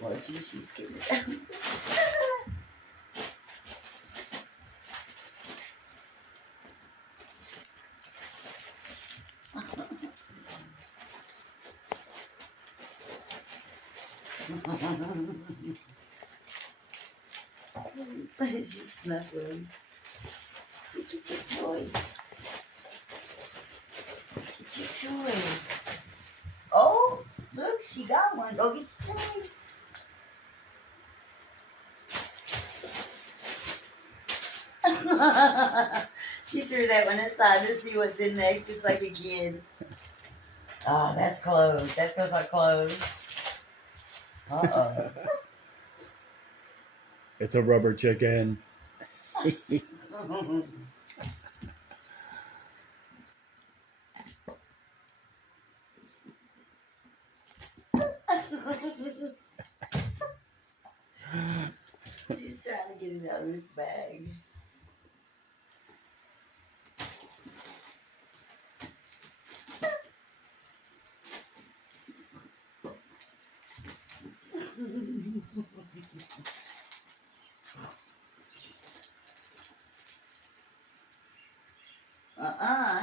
Well, she's getting it out. She's snuffling. Look at your toy. Look at your toy. Oh, look, she got one. Go get your toy. She threw that one aside to see what's in next, just like a kid. Oh, that's clothes. That feels like clothes. Uh-oh. It's a rubber chicken. She's trying to get it out of its bag.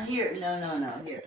Here. No, here.